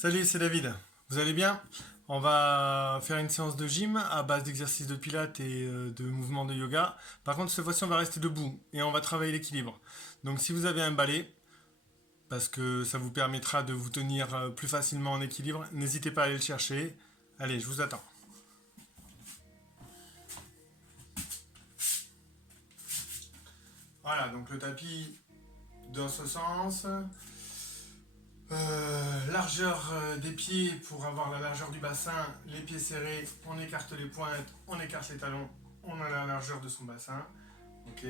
Salut, c'est David. Vous allez bien? On va faire une séance de gym à base d'exercices de pilates et de mouvements de yoga. Par contre, cette fois-ci, on va rester debout et on va travailler l'équilibre. Donc, si vous avez un balai, parce que ça vous permettra de vous tenir plus facilement en équilibre, n'hésitez pas à aller le chercher. Allez, je vous attends. Voilà, donc le tapis dans ce sens. Largeur des pieds pour avoir la largeur du bassin, les pieds serrés, on écarte les pointes, on écarte les talons, on a la largeur de son bassin. Ok,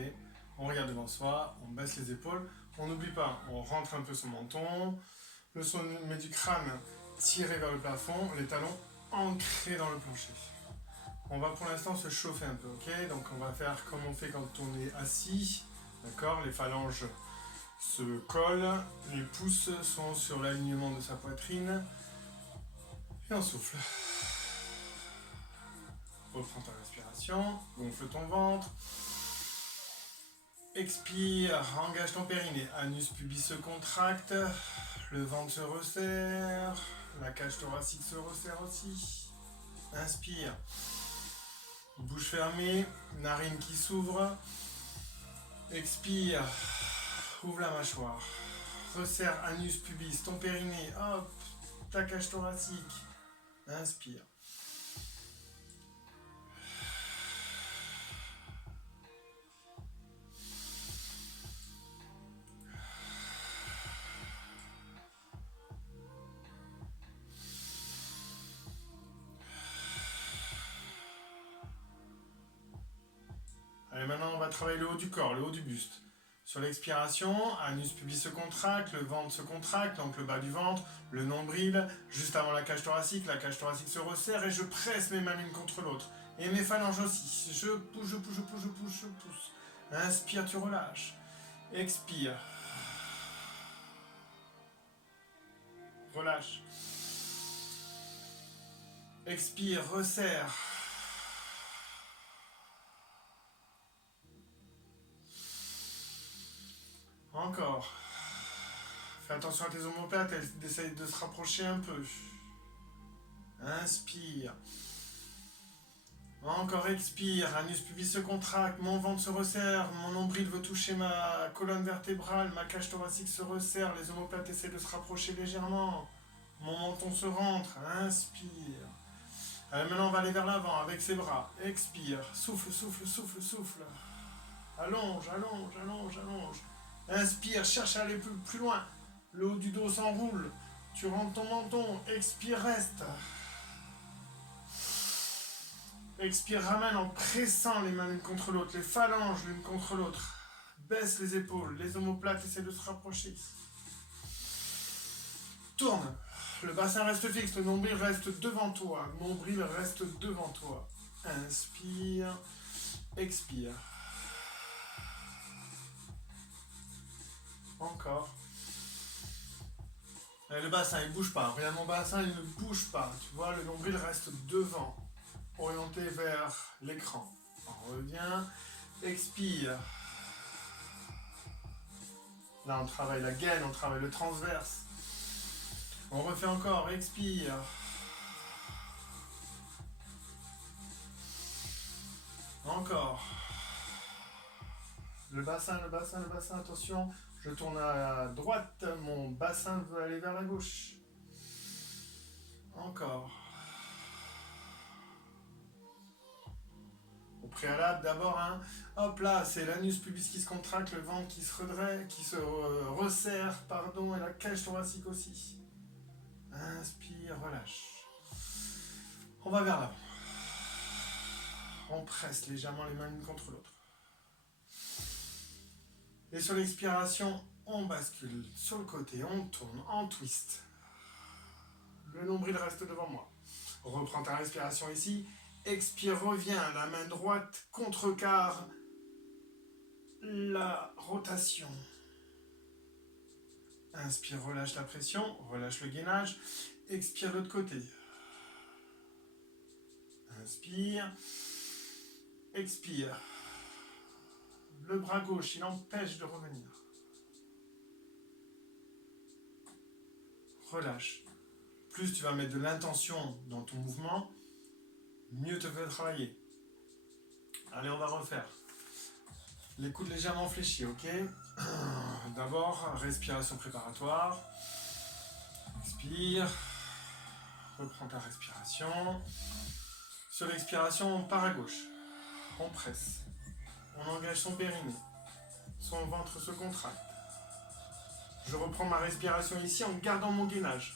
on regarde devant soi, on baisse les épaules, on n'oublie pas, on rentre un peu son menton, le sommet du crâne tiré vers le plafond, les talons ancrés dans le plancher. On va pour l'instant se chauffer un peu, ok? Donc on va faire comme on fait quand on est assis, d'accord? Les phalanges se collent, les pouces sont sur l'alignement de sa poitrine, et on souffle. Reprends ta respiration, gonfle ton ventre. Expire, engage ton périnée. Anus pubis se contracte, le ventre se resserre, la cage thoracique se resserre aussi. Inspire. Bouche fermée, narine qui s'ouvre. Expire, ouvre la mâchoire. Resserre anus pubis, ton périnée, hop, ta cage thoracique. Inspire. Allez, maintenant on va travailler le haut du corps, le haut du buste. Sur l'expiration, anus pubis se contracte, le ventre se contracte, donc le bas du ventre, le nombril, juste avant la cage thoracique se resserre et je presse mes mains l'une contre l'autre. Et mes phalanges aussi. Je pousse, je pousse, je pousse, je pousse, je pousse. Inspire, tu relâches. Expire. Relâche. Expire, resserre. Encore. Fais attention à tes omoplates, elles essayent de se rapprocher un peu. Inspire. Encore expire, anus pubis se contracte, mon ventre se resserre, mon nombril veut toucher ma colonne vertébrale, ma cage thoracique se resserre, les omoplates essaient de se rapprocher légèrement. Mon menton se rentre, inspire. Allez, maintenant on va aller vers l'avant avec ses bras. Expire, souffle, souffle, souffle, souffle. Allonge, allonge, allonge, allonge. Inspire, cherche à aller plus loin. Le haut du dos s'enroule. Tu rentres ton menton. Expire, reste. Expire, ramène en pressant les mains l'une contre l'autre, les phalanges l'une contre l'autre. Baisse les épaules, les omoplates essaient de se rapprocher. Tourne. Le bassin reste fixe, le nombril reste devant toi. Le nombril reste devant toi. Inspire, expire. Encore. Et le bassin il bouge pas. Regarde mon bassin, il ne bouge pas. Tu vois, le nombril reste devant, orienté vers l'écran. On revient. Expire. Là, on travaille la gaine, on travaille le transverse. On refait encore. Expire. Encore. Le bassin, le bassin, le bassin, attention. Je tourne à droite, mon bassin veut aller vers la gauche. Encore. Au préalable, d'abord, hein, hop là, c'est l'anus pubis qui se contracte, le ventre qui se redresse, qui se resserre, pardon, et la cage thoracique aussi. Inspire, relâche. On va vers l'avant. On presse légèrement les mains l'une contre l'autre. Et sur l'expiration, on bascule sur le côté, on tourne en twist. Le nombril reste devant moi. Reprends ta respiration ici. Expire, reviens, la main droite contrecarre la rotation. Inspire, relâche la pression, relâche le gainage. Expire de l'autre côté. Inspire. Expire. Le bras gauche, il empêche de revenir. Relâche. plus tu vas mettre de l'intention dans ton mouvement, mieux te fait travailler. Allez, on va refaire. Les coudes légèrement fléchis, ok? D'abord, respiration préparatoire. Expire. Reprends ta respiration. Sur l'expiration, on part à gauche. On presse. On engage son périnée. Son ventre se contracte. Je reprends ma respiration ici en gardant mon gainage.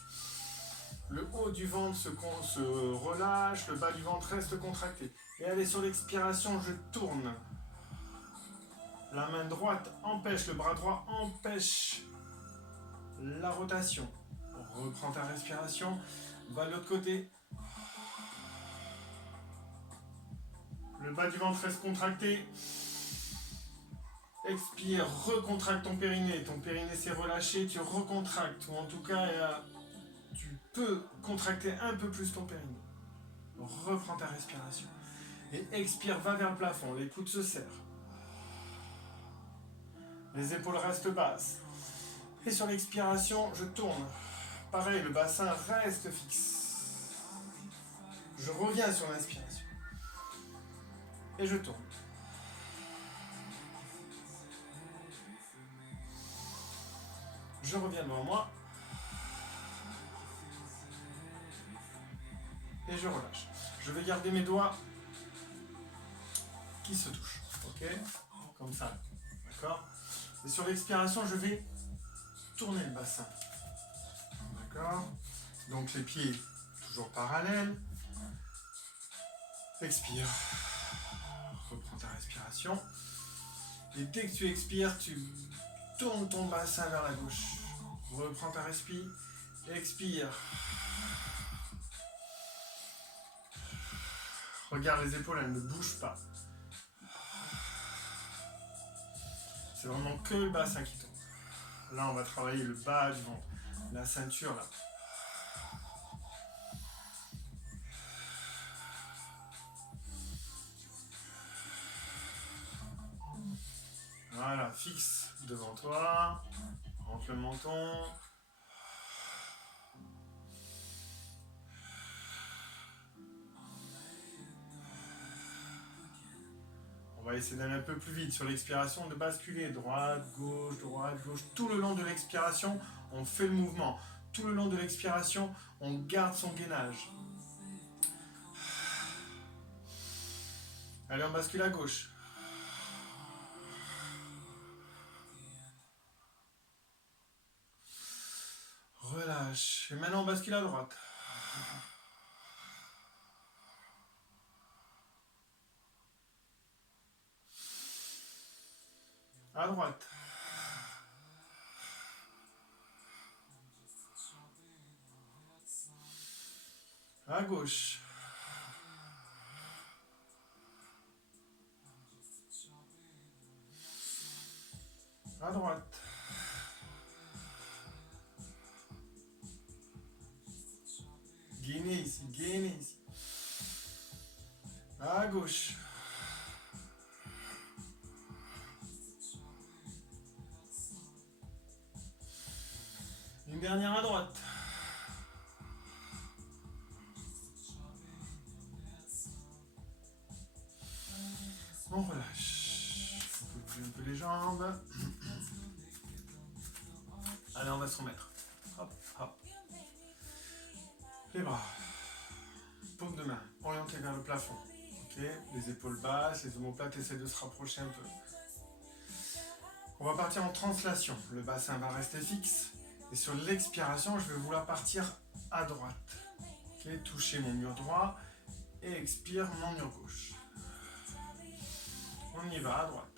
Le haut du ventre se relâche, le bas du ventre reste contracté. Et allez, sur l'expiration, je tourne. La main droite empêche, le bras droit empêche la rotation. Reprends ta respiration, va de l'autre côté. Le bas du ventre reste contracté. Expire, recontracte ton périnée. Ton périnée s'est relâché, tu recontractes. Ou en tout cas, tu peux contracter un peu plus ton périnée. Reprends ta respiration. Et expire, va vers le plafond. Les coudes se serrent. Les épaules restent basses. Et sur l'expiration, je tourne. Pareil, le bassin reste fixe. Je reviens sur l'inspiration. Et je tourne. Je reviens devant moi. Et je relâche. Je vais garder mes doigts qui se touchent. Ok? Comme ça. D'accord? Et sur l'expiration, je vais tourner le bassin. D'accord? Donc les pieds toujours parallèles. Expire. Reprends ta respiration. Et dès que tu expires, tu tournes ton bassin vers la gauche. Reprends ta respiration. Expire. Regarde les épaules, elles ne bougent pas. C'est vraiment que le bassin qui tombe. Là, on va travailler le bas du ventre. La ceinture, là. Voilà, fixe devant toi. Rentre le menton. On va essayer d'aller un peu plus vite sur l'expiration, de basculer droite, gauche, tout le long de l'expiration, on fait le mouvement. Tout le long de l'expiration, on garde son gainage. Allez, on bascule à gauche. Relâche. Et maintenant, on bascule à droite. À droite. À gauche. À droite. Gainez ici, gainez ici. À gauche. Une dernière à droite. On relâche. On peut bouger un peu les jambes. Allez, on va se remettre. Hop, hop. Les bras. Paume de main orientée vers le plafond. Ok, les épaules basses, les omoplates essaient de se rapprocher un peu. On va partir en translation. Le bassin va rester fixe. Et sur l'expiration, je vais vouloir partir à droite. Ok, toucher mon mur droit et expire mon mur gauche. On y va à droite.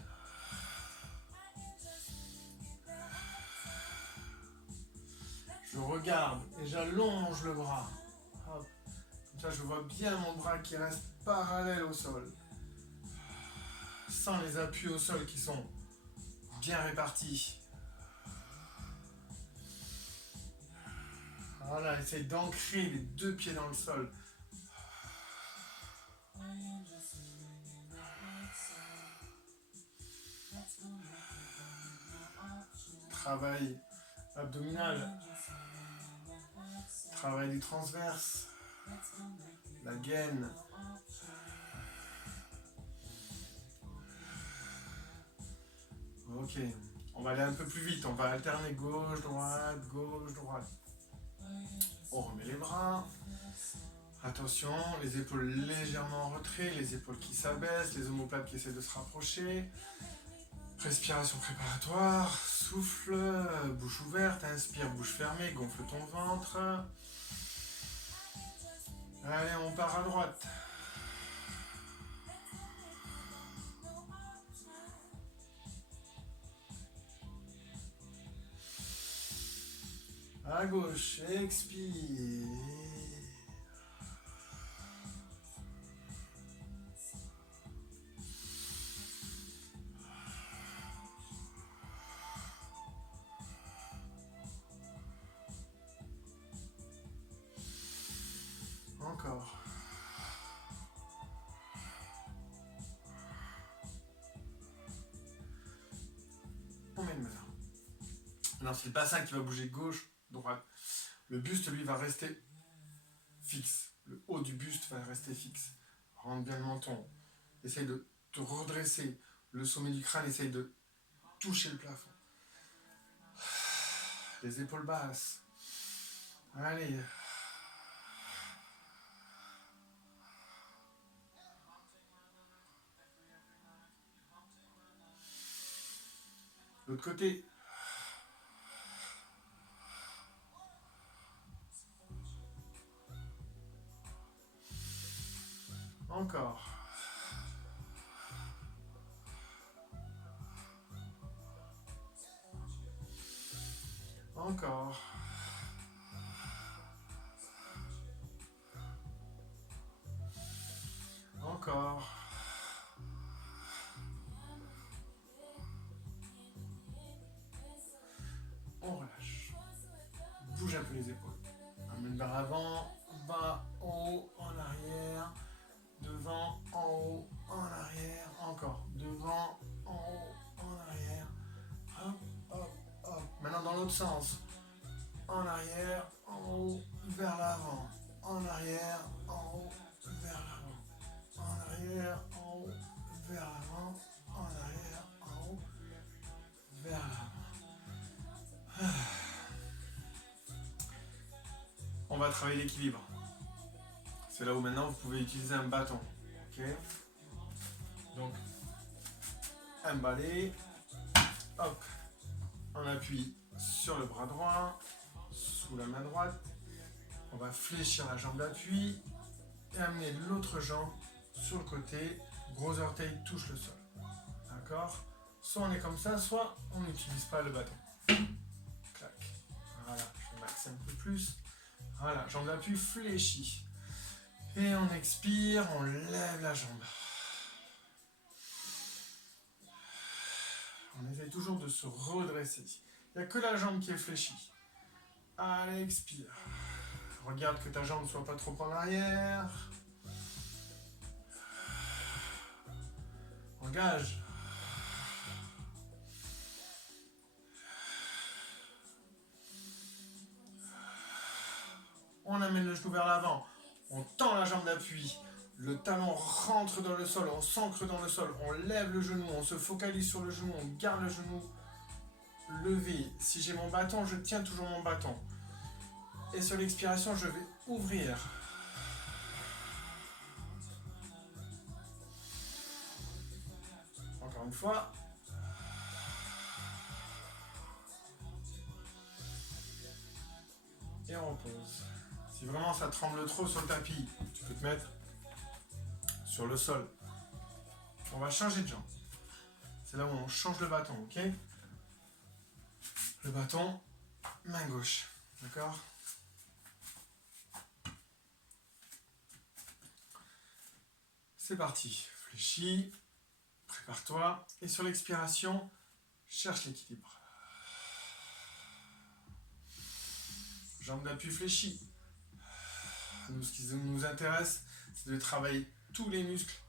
Je regarde et j'allonge le bras. Hop. Comme ça, je vois bien mon bras qui reste parallèle au sol. Sans les appuis au sol qui sont bien répartis. Voilà, essaye d'ancrer les deux pieds dans le sol. Travail abdominal. travail du transverse, la gaine. Ok, on va aller un peu plus vite, on va alterner gauche, droite, gauche, droite. On remet les bras. Attention, les épaules légèrement en retrait, les épaules qui s'abaissent, les omoplates qui essaient de se rapprocher. Respiration préparatoire, souffle, bouche ouverte, inspire, bouche fermée, gonfle ton ventre. Allez, on part à droite. À gauche, expire. Encore. On met une main là. Non, c'est le bassin qui va bouger gauche, droite. Le buste, lui, va rester fixe. Le haut du buste va rester fixe. Rentre bien le menton. Essaye de te redresser. Le sommet du crâne, essaye de toucher le plafond. Les épaules basses. Allez. L'autre côté. Encore. Encore. Encore. On relâche. Bouge un peu les épaules. Amène vers l'avant, bas, en haut, en arrière. Devant, en haut, en arrière. Encore. Devant, en haut, en arrière. Hop, hop, hop. Maintenant dans l'autre sens. En arrière, en haut, vers l'avant. En arrière, en haut, vers l'avant. En arrière, en haut, vers l'avant. En arrière, en haut, vers l'avant. On va travailler l'équilibre. C'est là où maintenant vous pouvez utiliser un bâton. Ok. Donc, un balai. Hop. On appuie sur le bras droit, sous la main droite. On va fléchir la jambe d'appui et amener l'autre jambe sur le côté. Gros orteil touche le sol. D'accord? Soit on est comme ça, soit on n'utilise pas le bâton. Clac. Voilà, je vais maxer un peu plus. Voilà, jambe d'appui fléchie. Et on expire, on lève la jambe. On essaie toujours de se redresser. Il n'y a que la jambe qui est fléchie. Allez, expire. Regarde que ta jambe ne soit pas trop en arrière. Engage. On amène le genou vers l'avant. On tend la jambe d'appui. Le talon rentre dans le sol. On s'ancre dans le sol. On lève le genou. On se focalise sur le genou. On garde le genou levé. Si j'ai mon bâton, je tiens toujours mon bâton. Et sur l'expiration, je vais ouvrir. Encore une fois. Et on repose. Si vraiment ça tremble trop sur le tapis, tu peux te mettre sur le sol. On va changer de jambe. C'est là où on change le bâton, ok? Le bâton, main gauche, d'accord? C'est parti. Fléchis, prépare-toi. Et sur l'expiration, cherche l'équilibre. Jambe d'appui fléchie. Nous, ce qui nous intéresse, c'est de travailler tous les muscles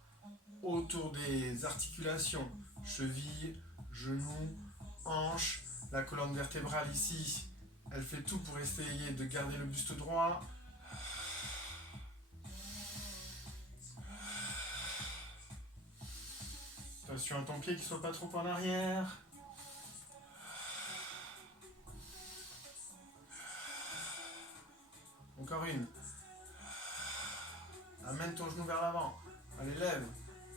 autour des articulations. Cheville, genoux, hanches, la colonne vertébrale ici. Elle fait tout pour essayer de garder le buste droit. Attention à ton pied qui ne soit pas trop en arrière. Encore une. Amène ton genou vers l'avant. Allez, lève.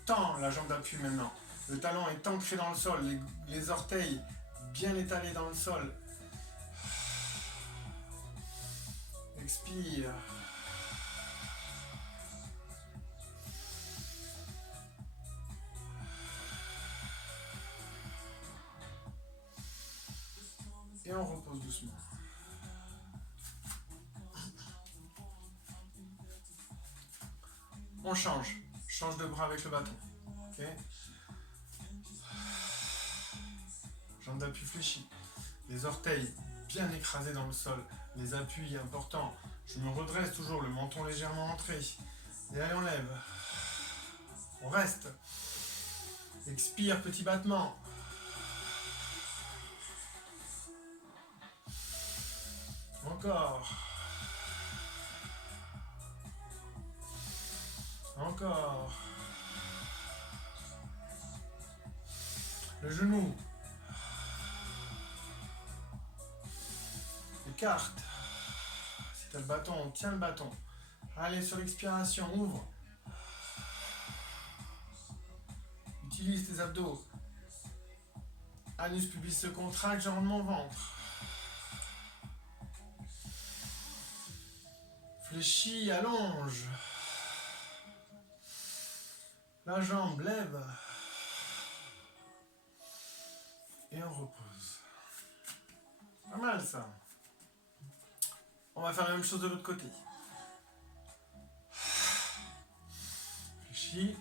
Tends la jambe d'appui maintenant. Le talon est ancré dans le sol. Les orteils bien étalés dans le sol. Expire. Et on repose doucement. On change. Change de bras avec le bâton. Ok. Jambe d'appui fléchie. Les orteils bien écrasés dans le sol. Les appuis importants. Je me redresse toujours, le menton légèrement entré. Et allez, on lève. On reste. Expire, petit battement. Encore. Encore. Le genou. Écarte. Si tu as le bâton, tiens le bâton. Allez, sur l'expiration, ouvre. Utilise tes abdos. Anus pubis se contracte, je rentre mon ventre. Fléchis, allonge. La jambe, lève. Et on repose. Pas mal ça. On va faire la même chose de l'autre côté. Fléchis.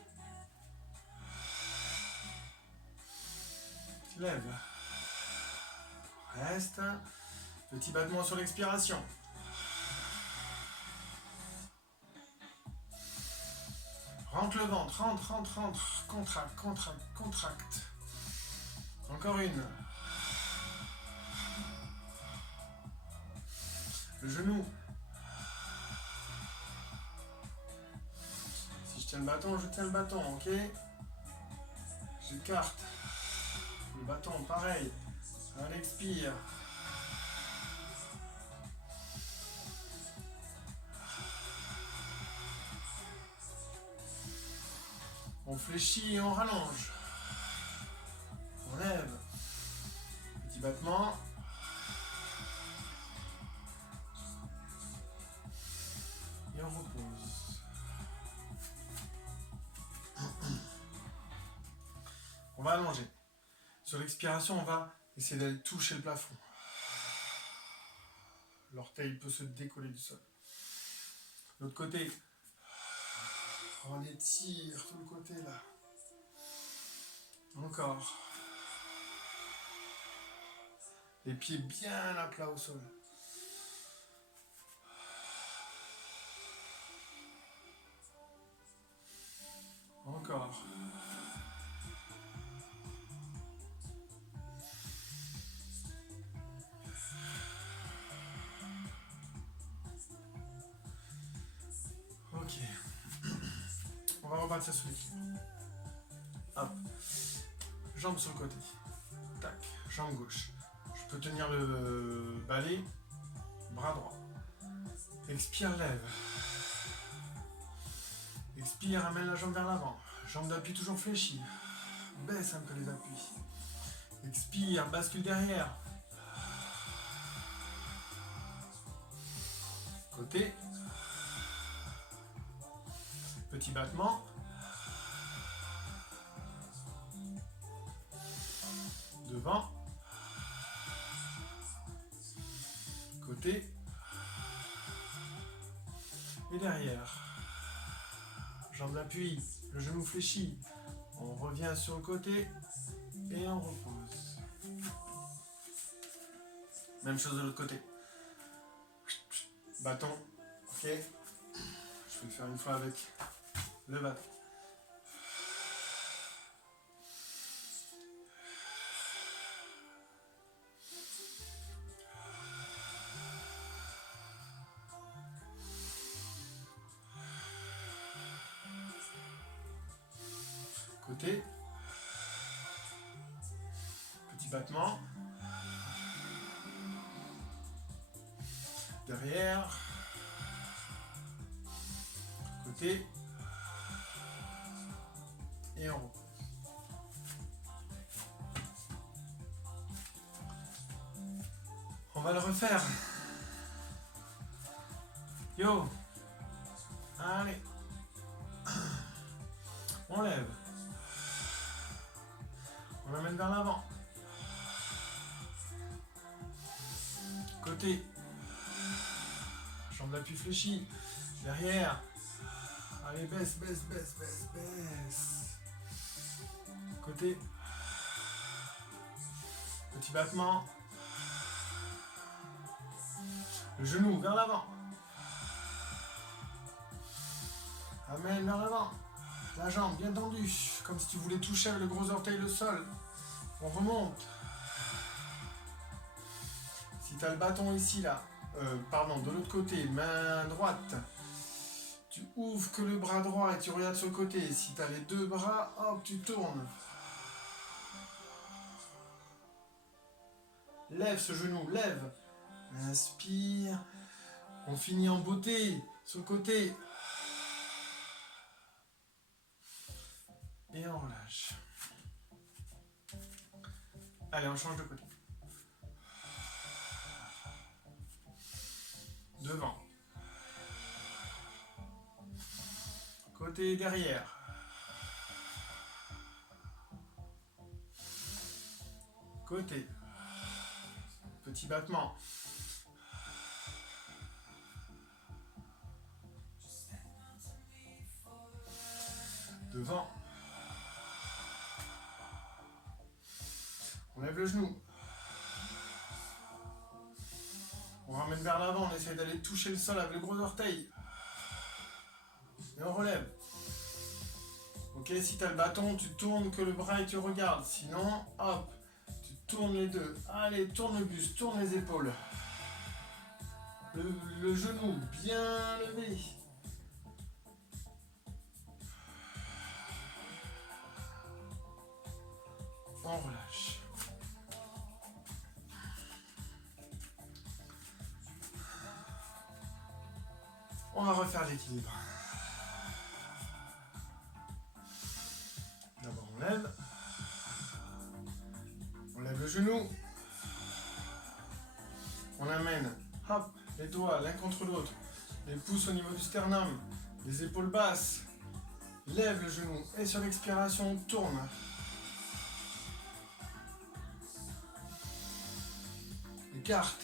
Lève. Reste. Petit battement sur l'expiration. Rentre le ventre, rentre. Contracte. Encore une. Le genou. Si je tiens le bâton, je tiens le bâton, ok? J'écarte. Le bâton, pareil. On expire. On fléchit et on rallonge. On lève. Petit battement. Et on repose. On va allonger. Sur l'expiration, on va essayer d'aller toucher le plafond. L'orteil peut se décoller du sol. L'autre côté. On étire tout le côté là. Encore. Les pieds bien à plat au sol. Encore. Ok. On va repartir sur l'équilibre. Hop. Jambes sur le côté. Tac. Jambe gauche. Je peux tenir le balai. Bras droit. Expire, lève. Expire, amène la jambe vers l'avant. Jambe d'appui toujours fléchie. Baisse un peu les appuis. Expire, bascule derrière. Côté. Petit battement. Devant. Côté. Et derrière. Jambe d'appui, le genou fléchi. On revient sur le côté et on repose. Même chose de l'autre côté. Bâton. Ok. Je vais le faire une fois avec le bâton. Côté. Petit battement. Derrière. Côté. Et en haut. On va le refaire. Yo. Allez. On lève. On l'amène vers l'avant. Côté. Jambe d'appui fléchie. Derrière. Allez, baisse, baisse, baisse, baisse, baisse. Côté. Petit battement. Le genou vers l'avant. Amène vers l'avant. La jambe bien tendue, comme si tu voulais toucher avec le gros orteil le sol. On remonte. Si tu as le bâton ici, là, de l'autre côté, main droite, tu ouvres que le bras droit et tu regardes sur le côté. Si tu as les deux bras, hop, tu tournes. Lève ce genou, lève. Inspire. On finit en beauté, sur le côté. Et on relâche. Allez, on change de côté. Devant. Côté derrière. Côté. Petit battement. Devant. On lève le genou. On ramène vers l'avant, on essaie d'aller toucher le sol avec le gros orteil. Et on relève. Ok, si tu as le bâton, tu tournes que le bras et tu regardes. Sinon, hop, tu tournes les deux. Allez, tourne le buste, tourne les épaules. Le genou bien levé. On relâche. On va refaire l'équilibre. D'abord on lève. On lève le genou. On amène, hop, les doigts l'un contre l'autre. Les pouces au niveau du sternum. Les épaules basses. Lève le genou. Et sur l'expiration, on tourne. Écarte.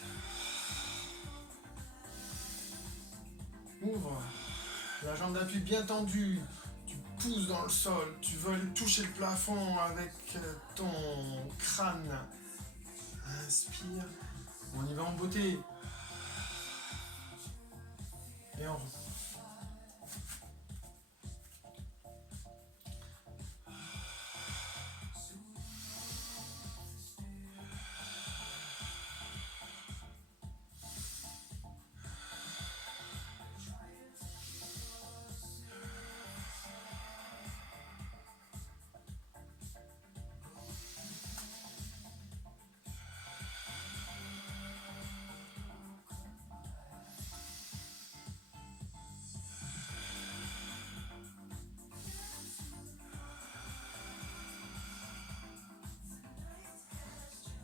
Ouvre. La jambe d'appui bien tendue. Tu pousses dans le sol. Tu veux aller toucher le plafond avec ton crâne. Inspire. On y va en beauté. Et on reprend.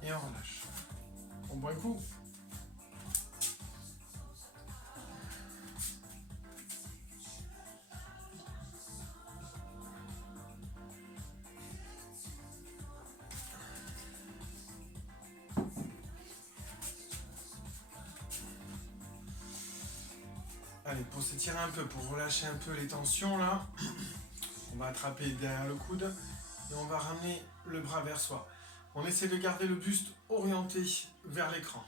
Et on relâche. On boit un coup. Allez, pour s'étirer un peu, pour relâcher un peu les tensions là, on va attraper derrière le coude et on va ramener le bras vers soi. On essaie de garder le buste orienté vers l'écran.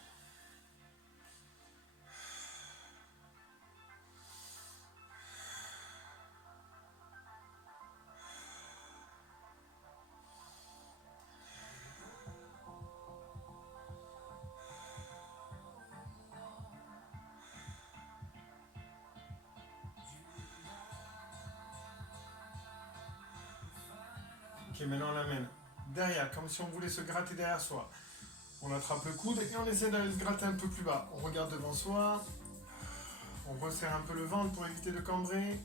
Ok, maintenant on l'amène derrière, comme si on voulait se gratter derrière soi. On attrape le coude et on essaie d'aller se gratter un peu plus bas. On regarde devant soi. On resserre un peu le ventre pour éviter de cambrer.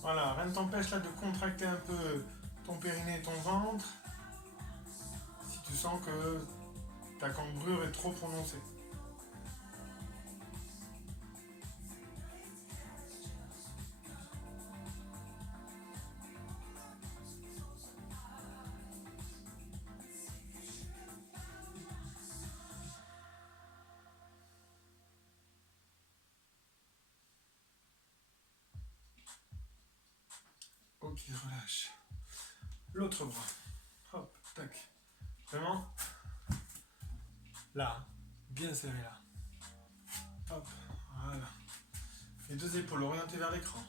Voilà, rien ne t'empêche là de contracter un peu ton périnée et ton ventre. Si tu sens que ta cambrure est trop prononcée. Ok, relâche. L'autre bras. Hop, tac. Vraiment. Là, bien serré là. Hop, voilà. Les deux épaules orientées vers l'écran.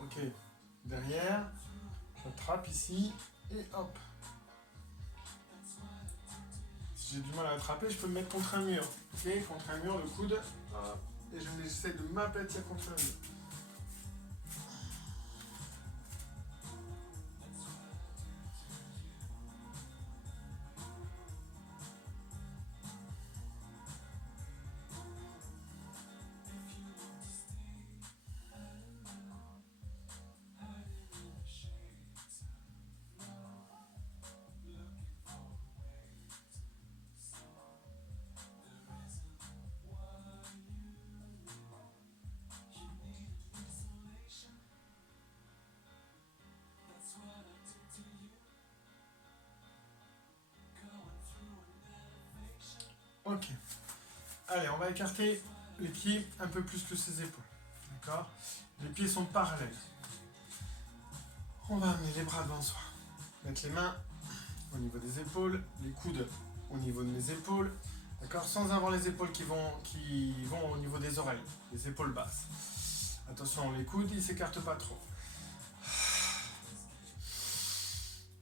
Ok, derrière, j'attrape ici et hop. Si j'ai du mal à attraper, je peux me mettre contre un mur. Ok, contre un mur, le coude, hop, et j'essaie de m'aplatir contre un mur. Ok. Allez, on va écarter les pieds un peu plus que ses épaules. D'accord? Les pieds sont parallèles. On va amener les bras devant soi. Mettre les mains au niveau des épaules, les coudes au niveau de mes épaules. D'accord? Sans avoir les épaules qui vont au niveau des oreilles. Les épaules basses. Attention, les coudes, ils ne s'écartent pas trop.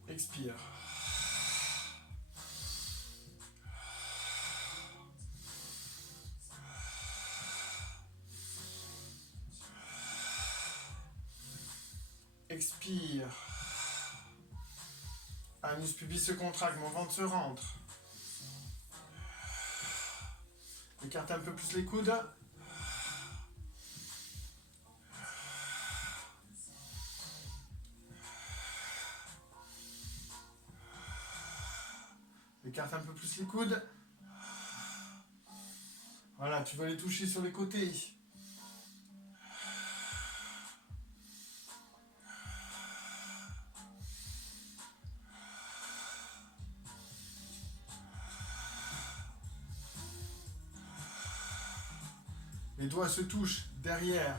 Expire. Expire. Anus pubis se contracte, mon ventre se rentre. Écarte un peu plus les coudes. Écarte un peu plus les coudes. Voilà, tu vas les toucher sur les côtés. Les doigts se touchent derrière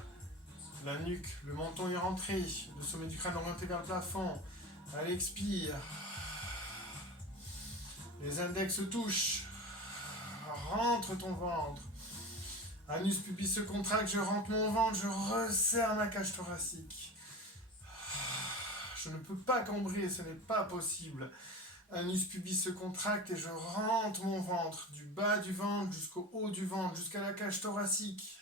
la nuque, le menton est rentré, le sommet du crâne orienté vers le plafond. Allez, expire. Les index se touchent. Rentre ton ventre. Anus pubis se contracte, je rentre mon ventre, je resserre ma cage thoracique. Je ne peux pas cambrer, ce n'est pas possible. Anus pubis se contracte et je rentre mon ventre, du bas du ventre jusqu'au haut du ventre, jusqu'à la cage thoracique.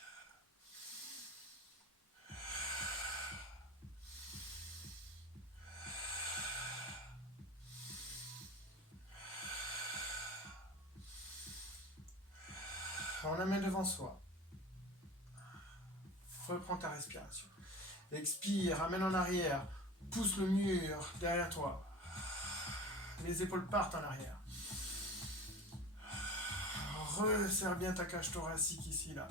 On amène devant soi. Reprends ta respiration. Expire, amène en arrière. Pousse le mur derrière toi. Les épaules partent en arrière. Resserre bien ta cage thoracique ici, là.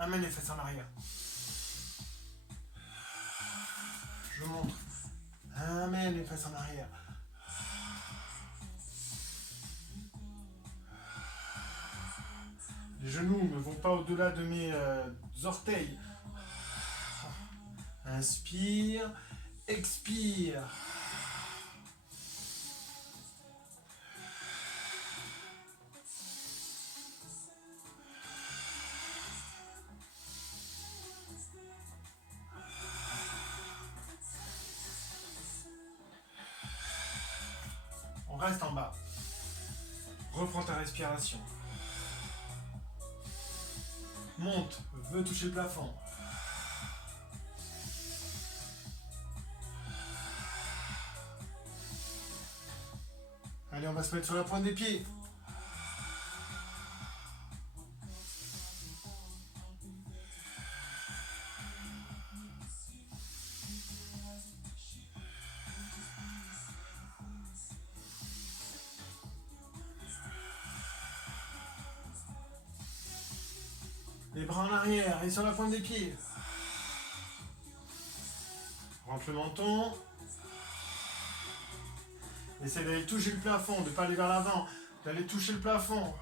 Amène les fesses en arrière. Je montre. Amène les fesses en arrière. Les genoux ne vont pas au-delà de mes orteils. Inspire, expire. On reste en bas. Reprends ta respiration. Monte, veux toucher le plafond. Allez, on va se mettre sur la pointe des pieds. Les bras en arrière et sur la pointe des pieds. Rentre le menton. Essaye d'aller toucher le plafond, de ne pas aller vers l'avant, d'aller toucher le plafond.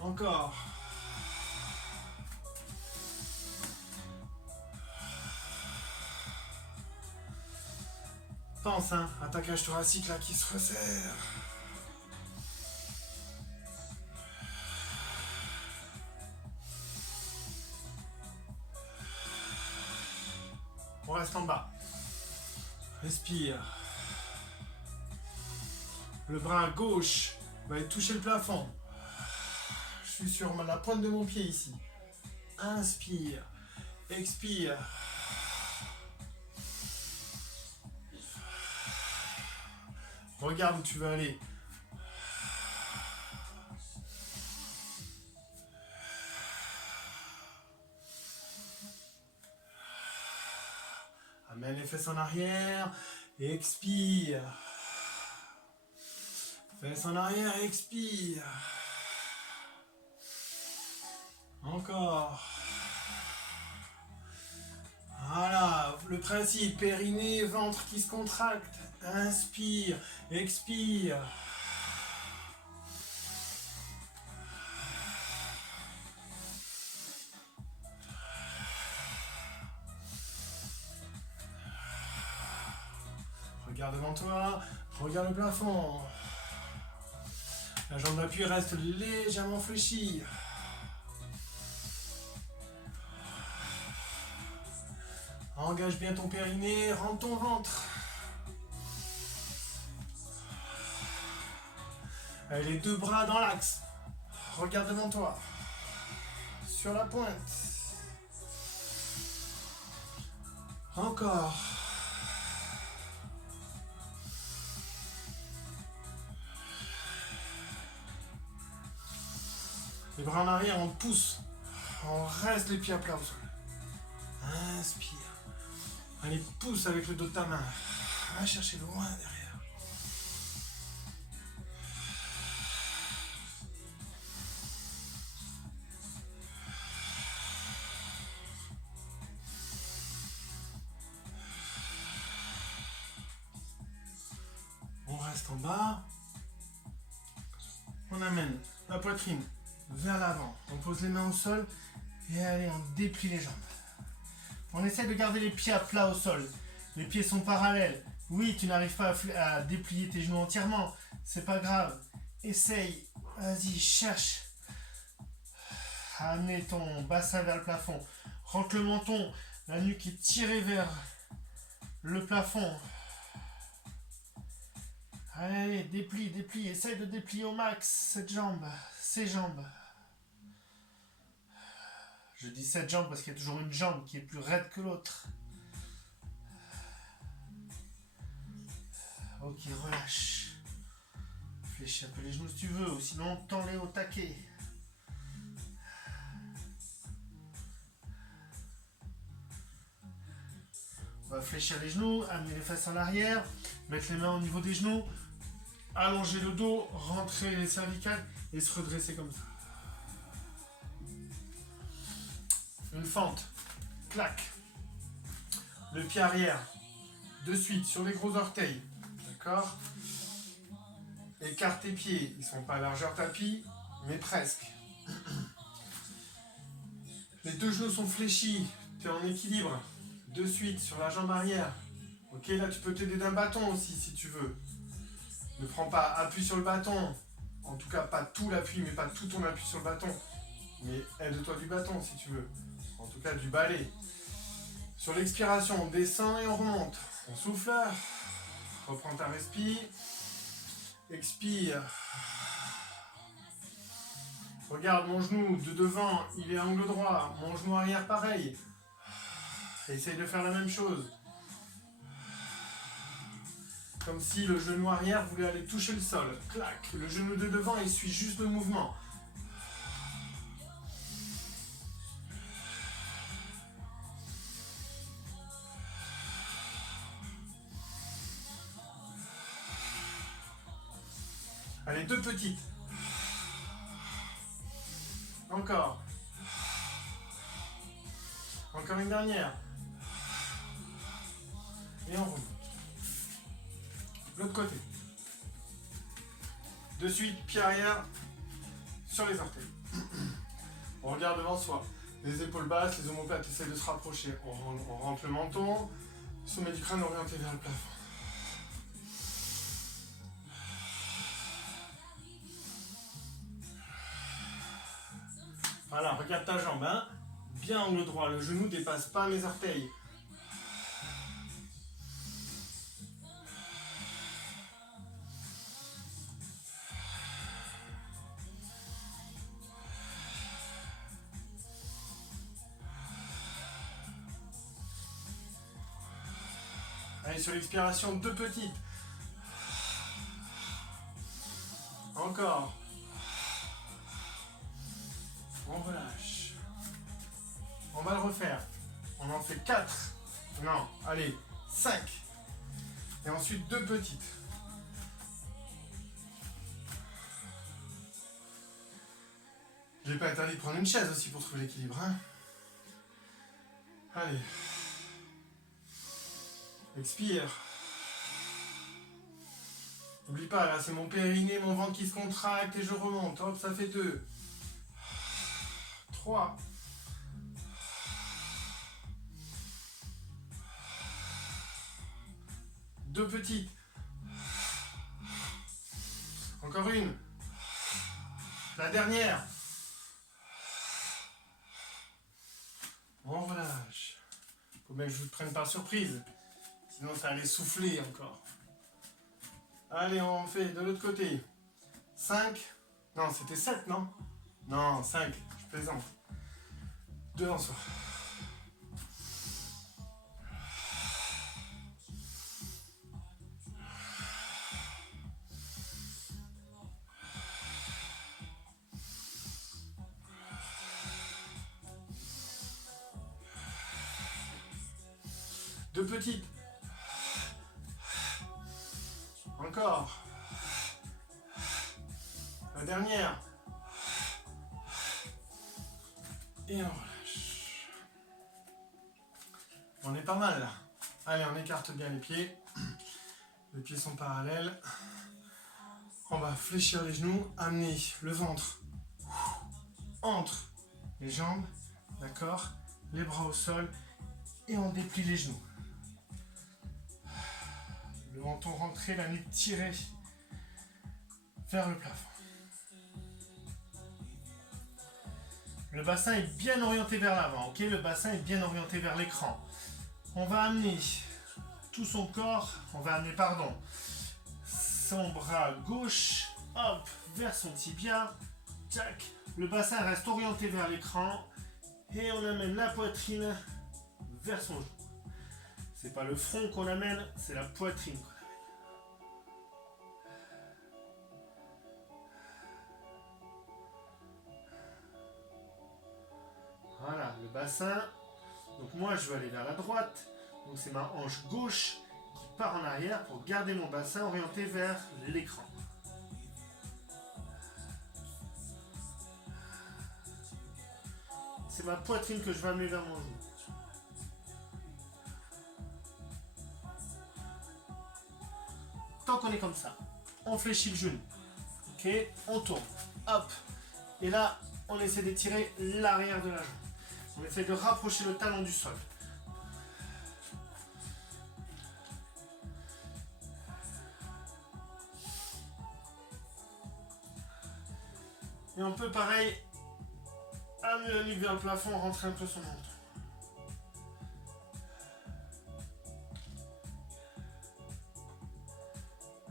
Encore. Pense à ta cage thoracique là qui se resserre. On reste en bas. Respire. Le bras gauche va aller toucher le plafond. Je suis sur la pointe de mon pied ici. Inspire. Expire. Regarde où tu veux aller. Amène les fesses en arrière et expire. Fesses en arrière et expire. Encore. Voilà, le principe, périnée, ventre qui se contracte. Inspire, expire. Regarde devant toi, regarde le plafond. La jambe d'appui reste légèrement fléchie. Engage bien ton périnée, rentre ton ventre. Allez, les deux bras dans l'axe. Regarde devant toi. Sur la pointe. Encore. Les bras en arrière, on pousse. On reste les pieds à plat au sol. Inspire. Allez, pousse avec le dos de ta main. Va chercher loin derrière. On reste en bas. On amène la poitrine vers l'avant. On pose les mains au sol et allez, on déplie les jambes. On essaie de garder les pieds à plat au sol. Les pieds sont parallèles. Oui, tu n'arrives pas à déplier tes genoux entièrement. C'est pas grave. Essaye. Vas-y, cherche à amener ton bassin vers le plafond. Rentre le menton. La nuque est tirée vers le plafond. Allez, déplie, déplie. Essaye de déplier au max cette jambe, ces jambes. Je dis cette jambe parce qu'il y a toujours une jambe qui est plus raide que l'autre. Ok, relâche. Fléchis un peu les genoux si tu veux, ou sinon tends-les au taquet. On va fléchir les genoux, amener les fesses en arrière, mettre les mains au niveau des genoux, allonger le dos, rentrer les cervicales et se redresser comme ça. une fente, clac. Le pied arrière, de suite sur les gros orteils, d'accord. Écarte tes pieds, ils ne sont pas à largeur tapis, mais presque. Les deux genoux sont fléchis, tu es en équilibre. De suite sur la jambe arrière. Ok, là tu peux t'aider d'un bâton aussi si tu veux. Ne prends pas appui sur le bâton. En tout cas, pas tout l'appui, mais pas tout ton appui sur le bâton. Mais aide-toi du bâton si tu veux. En tout cas, du balai. Sur l'expiration, on descend et on remonte. On souffle. Reprends ta respire. Expire. Regarde mon genou de devant, il est angle droit. Mon genou arrière, pareil. Essaye de faire la même chose. Comme si le genou arrière voulait aller toucher le sol. Clac. Le genou de devant, il suit juste le mouvement. Allez, deux petites. Encore. Encore une dernière. Et on remonte. L'autre côté. De suite, pied arrière sur les orteils. On regarde devant soi. Les épaules basses, les omoplates essaient de se rapprocher. On rentre le menton. Sommet du crâne orienté vers le plafond. Voilà, regarde ta jambe, hein. Bien angle droit, le genou ne dépasse pas mes orteils. Allez, sur l'expiration, deux petites. Encore. On relâche. On va le refaire. On en fait 4. Non, allez, 5. Et ensuite deux petites. J'ai pas interdit de prendre une chaise aussi pour trouver l'équilibre, hein. Allez. Expire. N'oublie pas, là, c'est mon périnée, mon ventre qui se contracte et je remonte. Hop, ça fait 2. 3. 2 petites. Encore une. La dernière. On relâche. Faut bien que je vous prenne par surprise. Sinon ça allait souffler encore. Allez, on fait de l'autre côté. 5. Non, c'était 7, non? Non, 5. Je plaisante. Devant soi. Deux petites. Encore. La dernière. Et on relâche. On est pas mal là. Allez, on écarte bien les pieds. Les pieds sont parallèles. On va fléchir les genoux, amener le ventre entre les jambes, d'accord? Les bras au sol et on déplie les genoux. Le menton rentré, la nuque tirée vers le plafond. Le bassin est bien orienté vers l'avant, ok? Le bassin est bien orienté vers l'écran. On va amener tout son corps, son bras gauche, hop, vers son tibia, tac. Le bassin reste orienté vers l'écran et on amène la poitrine vers son genou. C'est pas le front qu'on amène, c'est la poitrine qu'on amène. Voilà, le bassin. Donc moi, je vais aller vers la droite. Donc c'est ma hanche gauche qui part en arrière pour garder mon bassin orienté vers l'écran. c'est ma poitrine que je vais amener vers mon genou. Tant qu'on est comme ça, on fléchit le genou. Ok, on tourne. Hop. Et là, on essaie d'étirer l'arrière de la jambe. On essaie de rapprocher le talon du sol. Et on peut pareil amener la nuque vers le plafond, rentrer un peu son menton.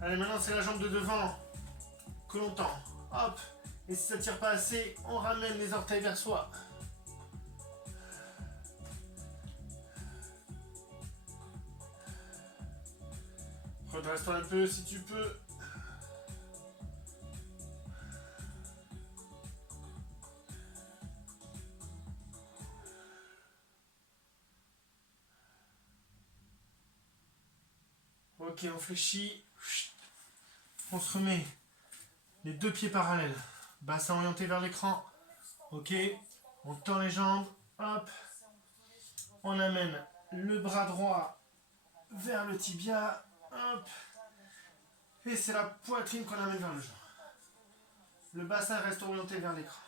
Allez, maintenant c'est la jambe de devant que l'on tend. Hop. Et si ça ne tire pas assez, on ramène les orteils vers soi. Redresse-toi un peu si tu peux. Ok, on fléchit. On se remet les deux pieds parallèles. Bassin orienté vers l'écran. Ok. On tend les jambes. Hop. On amène le bras droit vers le tibia. Hop. Et c'est la poitrine qu'on amène vers le genou. Le bassin reste orienté vers l'écran.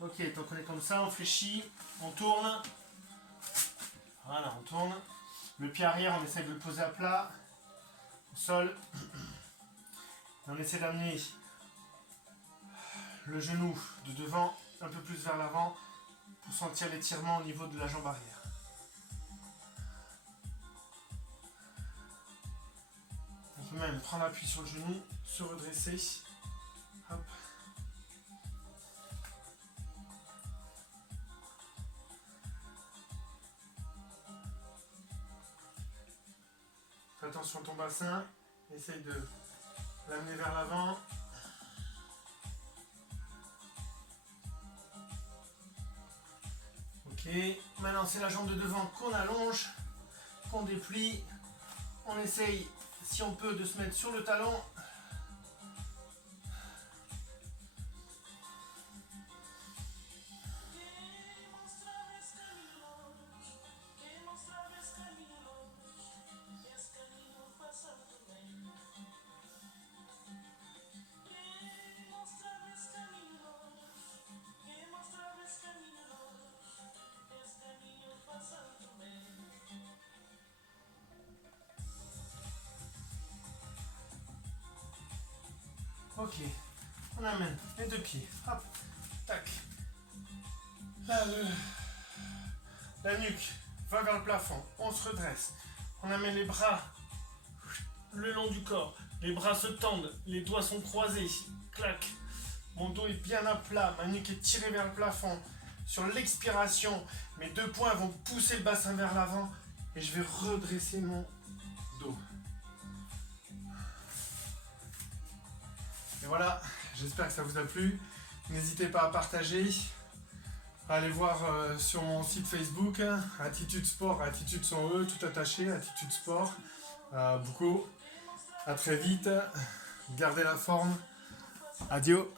Ok, donc on est comme ça, on fléchit, on tourne. Voilà, on tourne. Le pied arrière, on essaie de le poser à plat, au sol. Et on essaie d'amener le genou de devant un peu plus vers l'avant pour sentir l'étirement au niveau de la jambe arrière. On peut même prendre appui sur le genou, se redresser. Hop. Fais attention à ton bassin, essaye de l'amener vers l'avant. Ok, maintenant c'est la jambe de devant qu'on allonge, qu'on déplie. On essaye, si on peut, de se mettre sur le talon. Ok, on amène les deux pieds, hop, tac. Là, la nuque va vers le plafond, on se redresse. On amène les bras le long du corps, les bras se tendent, les doigts sont croisés, clac. Mon dos est bien à plat, ma nuque est tirée vers le plafond. Sur l'expiration, mes deux poings vont pousser le bassin vers l'avant et je vais redresser mon dos. Et voilà, j'espère que ça vous a plu. N'hésitez pas à partager, à aller voir sur mon site Facebook, Attitude Sport, Attitude sans E, tout attaché, Attitude Sport. Beaucoup. À très vite. Gardez la forme. Adieu.